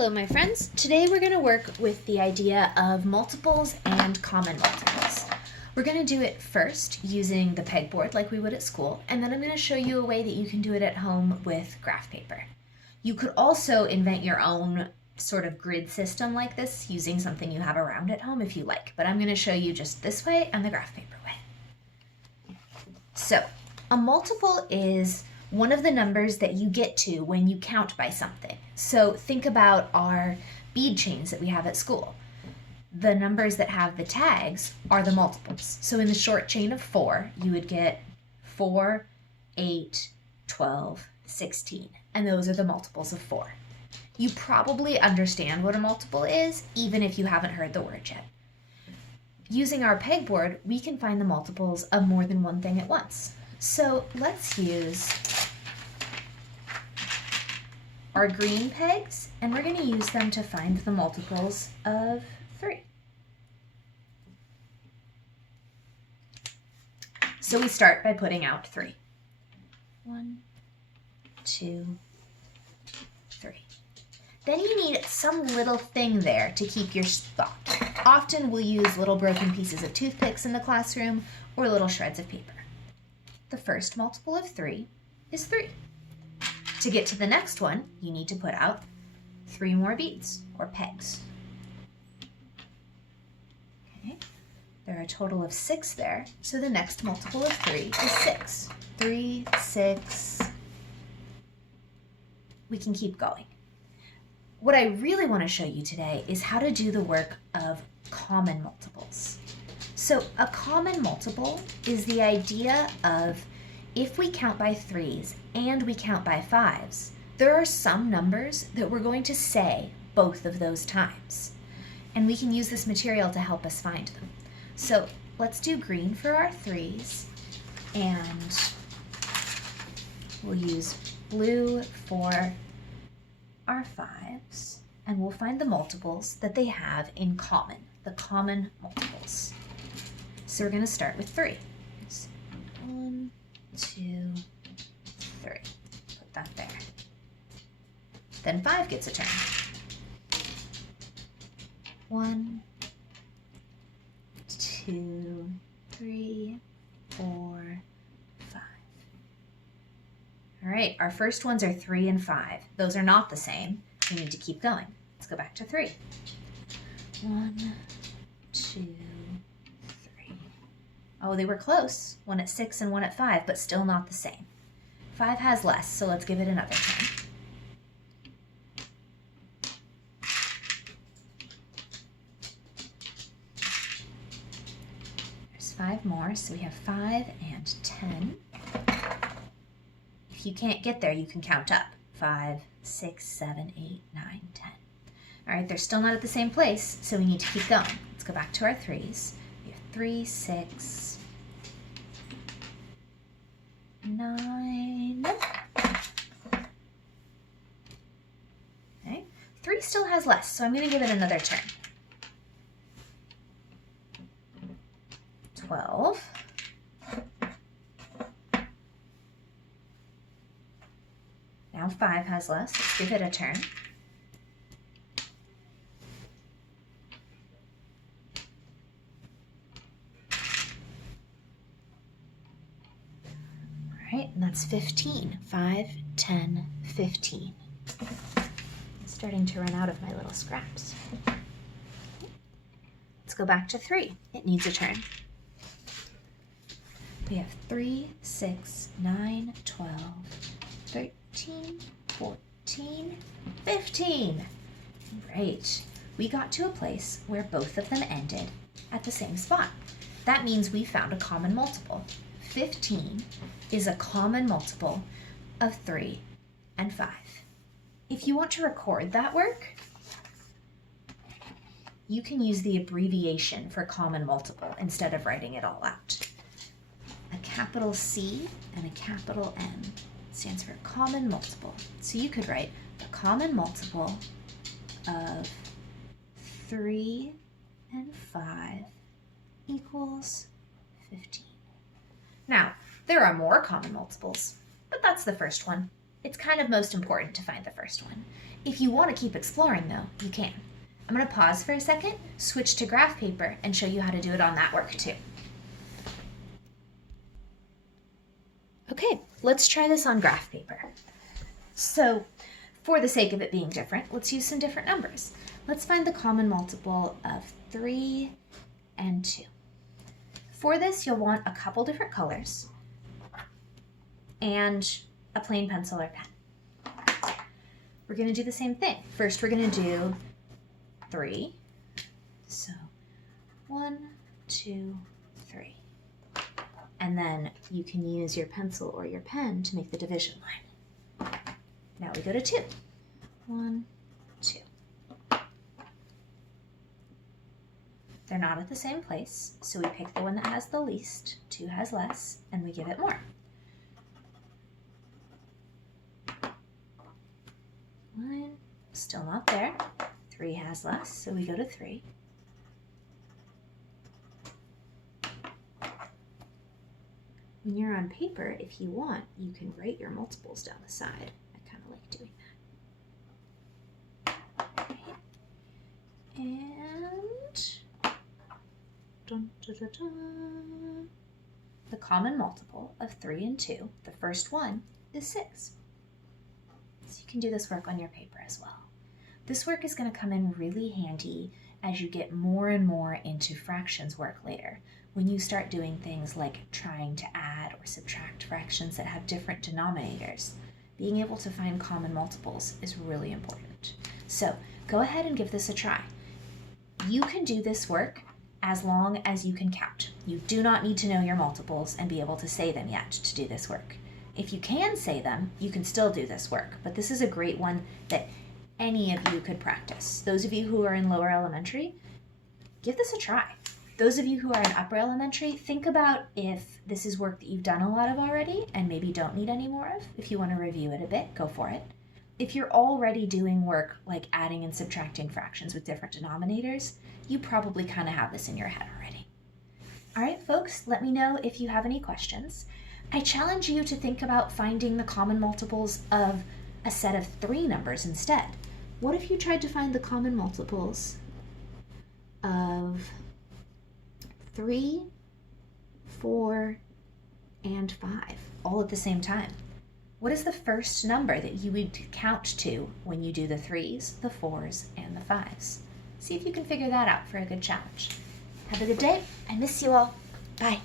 Hello, my friends. Today we're going to work with the idea of multiples and common multiples. We're going to do it first using the pegboard like we would at school, and then I'm going to show you a way that you can do it at home with graph paper. You could also invent your own sort of grid system like this using something you have around at home if you like, but I'm going to show you just this way and the graph paper way. So, a multiple is one of the numbers that you get to when you count by something. So think about our bead chains that we have at school. The numbers that have the tags are the multiples. So in the short chain of 4, you would get 4, 8, 12, 16, and those are the multiples of 4. You probably understand what a multiple is, even if you haven't heard the word yet. Using our pegboard, we can find the multiples of more than one thing at once. So let's use our green pegs, and we're going to use them to find the multiples of 3. So we start by putting out 3. 1, 2, 3. Then you need some little thing there to keep your spot. Often we'll use little broken pieces of toothpicks in the classroom or little shreds of paper. The first multiple of 3 is 3. To get to the next one, you need to put out 3 more beads, or pegs. Okay, there are a total of 6 there, so the next multiple of 3 is 6. 3, 6. We can keep going. What I really want to show you today is how to do the work of common multiples. So a common multiple is the idea of if we count by 3s and we count by 5s, there are some numbers that we're going to say both of those times. And we can use this material to help us find them. So let's do green for our 3s, and we'll use blue for our 5s, and we'll find the multiples that they have in common, the common multiples. So we're going to start with 3. 1, 2, 3. Put that there. Then 5 gets a turn. 1, 2, 3, 4, 5. All right, our first ones are 3 and 5. Those are not the same. We need to keep going. Let's go back to 3. 1, 2, 3. Oh, they were close. One at 6 and one at 5, but still not the same. 5 has less, so let's give it another turn. There's 5 more, so we have 5 and 10. If you can't get there, you can count up. 5, 6, 7, 8, 9, 10. All right, they're still not at the same place, so we need to keep going. Let's go back to our 3s. We have 3, 6, 9. Okay, 3 still has less, so I'm going to give it another turn. 12. Now 5 has less. Let's give it a turn. All right, and that's 15. 5, 10, 15. I'm starting to run out of my little scraps. Let's go back to 3. It needs a turn. We have 3, 6, 9, 12, 13, 14, 15. Great. We got to a place where both of them ended at the same spot. That means we found a common multiple. 15 is a common multiple of 3 and 5. If you want to record that work, you can use the abbreviation for common multiple instead of writing it all out. A capital C and a capital M stands for common multiple. So you could write the common multiple of 3 and 5 equals 15. Now, there are more common multiples, but that's the first one. It's kind of most important to find the first one. If you want to keep exploring though, you can. I'm going to pause for a second, switch to graph paper, and show you how to do it on that work too. Okay, let's try this on graph paper. So, for the sake of it being different, let's use some different numbers. Let's find the common multiple of 3 and 2. For this, you'll want a couple different colors and a plain pencil or pen. We're going to do the same thing. First, we're going to do 3. So 1, 2, 3. And then you can use your pencil or your pen to make the division line. Now we go to 2. 1, 2. They're not at the same place, so we pick the one that has the least, 2 has less, and we give it more. 1, still not there. 3 has less, so we go to 3. When you're on paper, if you want, you can write your multiples down the side. I kind of like doing that. Okay. And dun, dun, dun, dun. The common multiple of 3 and 2, the first one, is 6. So you can do this work on your paper as well. This work is going to come in really handy as you get more and more into fractions work later. When you start doing things like trying to add or subtract fractions that have different denominators, being able to find common multiples is really important. So go ahead and give this a try. You can do this work as long as you can count. You do not need to know your multiples and be able to say them yet to do this work. If you can say them, you can still do this work, but this is a great one that any of you could practice. Those of you who are in lower elementary, give this a try. Those of you who are in upper elementary, think about if this is work that you've done a lot of already and maybe don't need any more of. If you want to review it a bit, go for it. If you're already doing work like adding and subtracting fractions with different denominators, you probably kind of have this in your head already. All right, folks, let me know if you have any questions. I challenge you to think about finding the common multiples of a set of 3 numbers instead. What if you tried to find the common multiples of 3, 4, and 5 all at the same time? What is the first number that you would count to when you do the 3s, the 4s, and the 5s? See if you can figure that out for a good challenge. Have a good day. I miss you all. Bye.